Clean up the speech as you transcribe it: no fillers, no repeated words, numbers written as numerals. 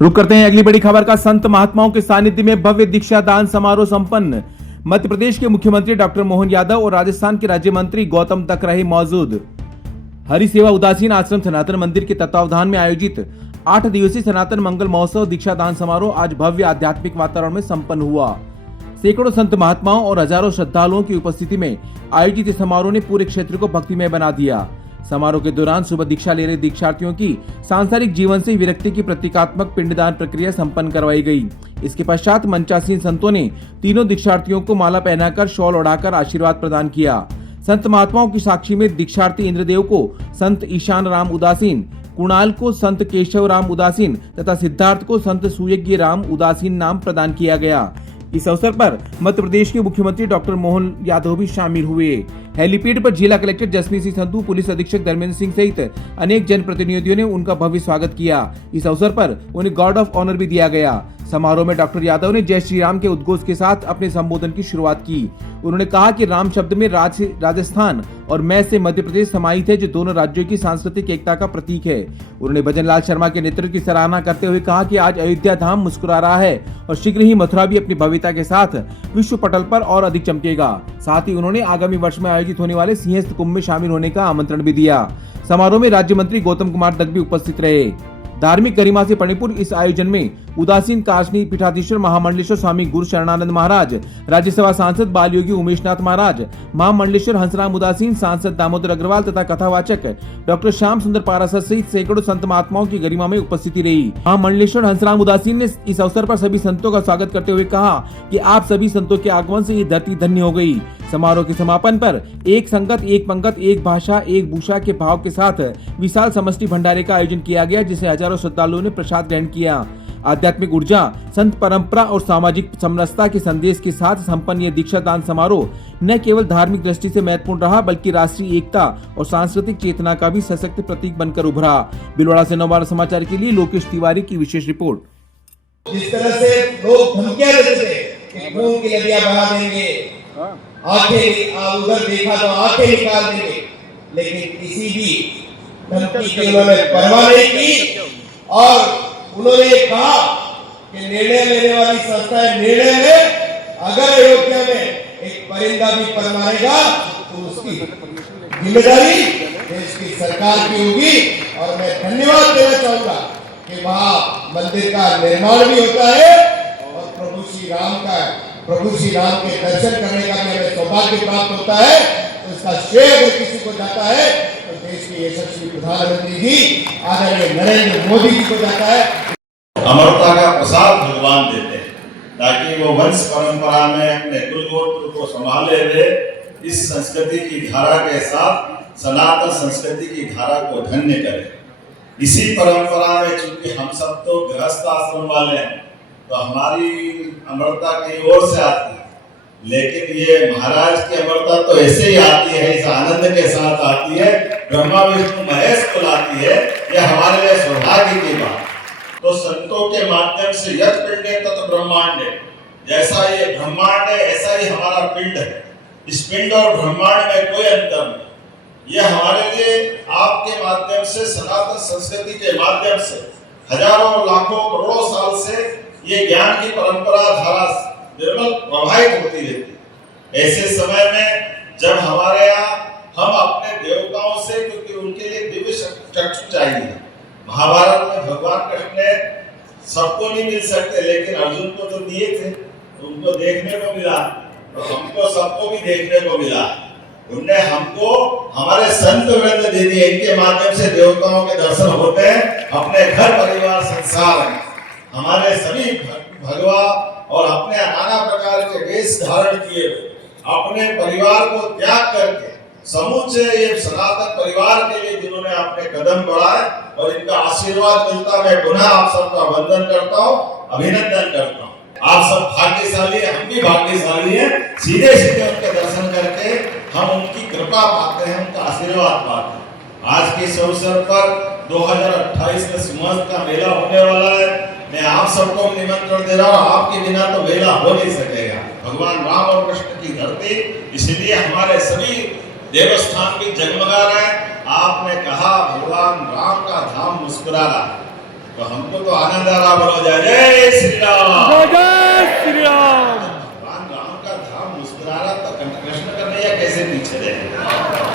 रुक करते हैं अगली बड़ी खबर का। संत महात्माओं के सानिध्य में भव्य दीक्षा दान समारोह संपन्न। मध्य प्रदेश के मुख्यमंत्री डॉक्टर मोहन यादव और राजस्थान के राज्य मंत्री गौतम तक रहे मौजूद। हरि सेवा उदासीन आश्रम सनातन मंदिर के तत्वावधान में आयोजित 8 दिवसीय सनातन मंगल महोत्सव दीक्षा दान समारोह आज भव्य आध्यात्मिक वातावरण में संपन्न हुआ। सैकड़ों संत महात्माओं और हजारों श्रद्धालुओं की उपस्थिति में आयोजित इस समारोह ने पूरे क्षेत्र को भक्तिमय बना दिया। समारोह के दौरान सुबह दीक्षा ले रहे दीक्षार्थियों की सांसारिक जीवन से विरक्ति की प्रतीकात्मक पिंडदान प्रक्रिया संपन्न करवाई गई। इसके पश्चात मंचासीन संतों ने तीनों दीक्षार्थियों को माला पहनाकर शॉल ओढ़ाकर आशीर्वाद प्रदान किया। संत महात्माओं की साक्षी में दीक्षार्थी इंद्रदेव को संत ईशान राम उदासीन, कुणाल को संत केशव राम उदासीन तथा सिद्धार्थ को संत सुयज्ञ राम उदासीन नाम प्रदान किया गया। इस अवसर पर मध्य प्रदेश के मुख्यमंत्री डॉक्टर मोहन यादव भी शामिल हुए। हेलीपैड पर जिला कलेक्टर जसमीत सिंह संधू, पुलिस अधीक्षक धर्मेंद्र सिंह सहित अनेक जनप्रतिनिधियों ने उनका भव्य स्वागत किया। इस अवसर पर उन्हें गार्ड ऑफ ऑनर भी दिया गया। समारोह में डॉक्टर यादव ने जय श्री राम के उद्घोष के साथ अपने संबोधन की शुरुआत की। उन्होंने कहा कि राम शब्द में राजस्थान और मैं से मध्य प्रदेश समाहित है, जो दोनों राज्यों की सांस्कृतिक एकता का प्रतीक है। उन्होंने भजनलाल शर्मा के नेतृत्व की सराहना करते हुए कहा कि आज अयोध्या धाम मुस्कुरा रहा है और शीघ्र ही मथुरा भी अपनी भव्यता के साथ विश्व पटल पर और अधिक चमकेगा। साथ ही उन्होंने आगामी वर्ष में आयोजित होने वाले सिंहस्थ कुंभ में शामिल होने का आमंत्रण भी दिया। समारोह में राज्य मंत्री गौतम कुमार दग भी उपस्थित रहे। धार्मिक गरिमा से परिपूर्ण इस आयोजन में उदासीन काशनी पीठाधीश्वर महामंडलेश्वर स्वामी गुरु शरणानंद महाराज, राज्यसभा सांसद बाल योगी उमेशनाथ महाराज, महामंडलेश्वर हंसराम उदासीन, सांसद दामोदर अग्रवाल तथा कथावाचक डॉक्टर श्याम सुंदर पारासर सहित सैकड़ों संत महात्माओं की गरिमा में उपस्थिति रही। महामंडलेश्वर हंसराम उदासीन ने इस अवसर पर सभी संतों का स्वागत करते हुए कहा कि आप सभी संतों के आगमन से ये धरती धन्य हो गई। समारोह के समापन पर एक संगत, एक पंगत, एक भाषा, एक भूषा के भाव के साथ विशाल समष्टि भंडारे का आयोजन किया गया, जिसे हजारों श्रद्धालुओं ने प्रसाद ग्रहण किया। आध्यात्मिक ऊर्जा, संत परंपरा और सामाजिक समरसता के संदेश के साथ संपन्न यह दीक्षा दान समारोह न केवल धार्मिक दृष्टि से महत्वपूर्ण रहा, बल्कि राष्ट्रीय एकता और सांस्कृतिक चेतना का भी सशक्त प्रतीक बनकर उभरा। भीलवाड़ा से नवभारत समाचार के लिए लोकेश तिवारी की विशेष रिपोर्ट। जिस तरह से लोग धमकियां देते थे कि खून की नदियां बहा देंगे, आंखें उधर देखा तो आंखें निकाल देंगे, लेकिन किसी भी धमकी की उन्होंने परवाह नहीं की और उन्होंने कहा कि निर्णय लेने वाली संस्था है, निर्णय में अगर अयोध्या में एक परिंदा भी पर मारेगा तो उसकी जिम्मेदारी देश की सरकार की होगी। और मैं धन्यवाद देना चाहूंगा कि वहां मंदिर का निर्माण भी होता है और प्रभु श्री राम के दर्शन करने का भी हमें सौभाग्य प्राप्त होता है। तो इसका श्रेय अगर किसी को जाता है तो देश के यशस्वी प्रधानमंत्री जी आदरणीय नरेंद्र मोदी जी को जाता है। अमरता का प्रसाद भगवान देते हैं ताकि वो वंश परंपरा में अपने कुल गोत्र को संभाले हुए इस संस्कृति की धारा के साथ सनातन संस्कृति की धारा को धन्य करें। इसी परंपरा में चूंकि हम सब तो गृहस्थ आश्रम वाले हैं, तो हमारी अमरता कहीं और से आती है, लेकिन ये महाराज की अमरता तो ऐसे ही आती है, इस आनंद के साथ आती है, ब्रह्मा विष्णु महेश को लाती है। यह हमारे लिए सौभाग्य की बात। तो संतों के माध्यम से यत् पिंडे तत् ब्रह्मांडे, जैसा ये ब्रह्मांड है ऐसा ही हमारा पिंड है। इस पिंड और ब्रह्मांड में कोई अंतर नहीं। यह हमारे लिए आपके माध्यम से, सनातन संस्कृति के माध्यम से हजारों लाखों करोड़ों साल से ये ज्ञान की परंपरा धारा निर्मल प्रवाहित होती रहती। ऐसे समय में जब हमारे यहाँ हम अपने देवताओं से, क्योंकि उनके लिए दिव्य चक्षु चाहिए। महाभारत में भगवान कृष्ण ने सबको नहीं मिल सकते, लेकिन अर्जुन को तो दिए थे, उनको देखने को मिला, तो हमको सबको भी देखने को मिला। उनने हमको हमारे संत वृंद दे दिए, इनके माध्यम से देवताओं के दर्शन होते हैं। अपने घर परिवार संसार में हमारे सभी भगवा और अपने नाना प्रकार के वेश धारण किए अपने परिवार को त्याग करके समूचे ये सनातन परिवार के लिए जिन्होंने अपने कदम बढ़ाए और इनका आशीर्वाद मिलता, मैं पुनः आप सबका वंदन करता हूँ, अभिनंदन करता हूँ। आप सब भाग्यशाली हैं, हम भी भाग्यशाली हैं। सीधे सीधे उनके दर्शन करके हम उनकी कृपा पाते हैं, उनका आशीर्वाद पाते हैं। आज के इस अवसर पर 2028 में सिंहस्थ का मेला होने वाला है। मैं आप सबको निमंत्रण दे रहा हूँ, आपके बिना तो मेला हो नहीं सकेगा। भगवान राम और कृष्ण की धरती, इसलिए हमारे सभी देवस्थान भी जगमगा रहे हैं। आपने कहा भगवान राम का धाम मुस्कुरा रहा है, तो हमको तो आनंद आ रहा, बोलो जय जय श्री राम। जय श्री राम। भगवान राम का धाम मुस्कुरा रहा तो कृष्ण कन्हैया कैसे पीछे रहे।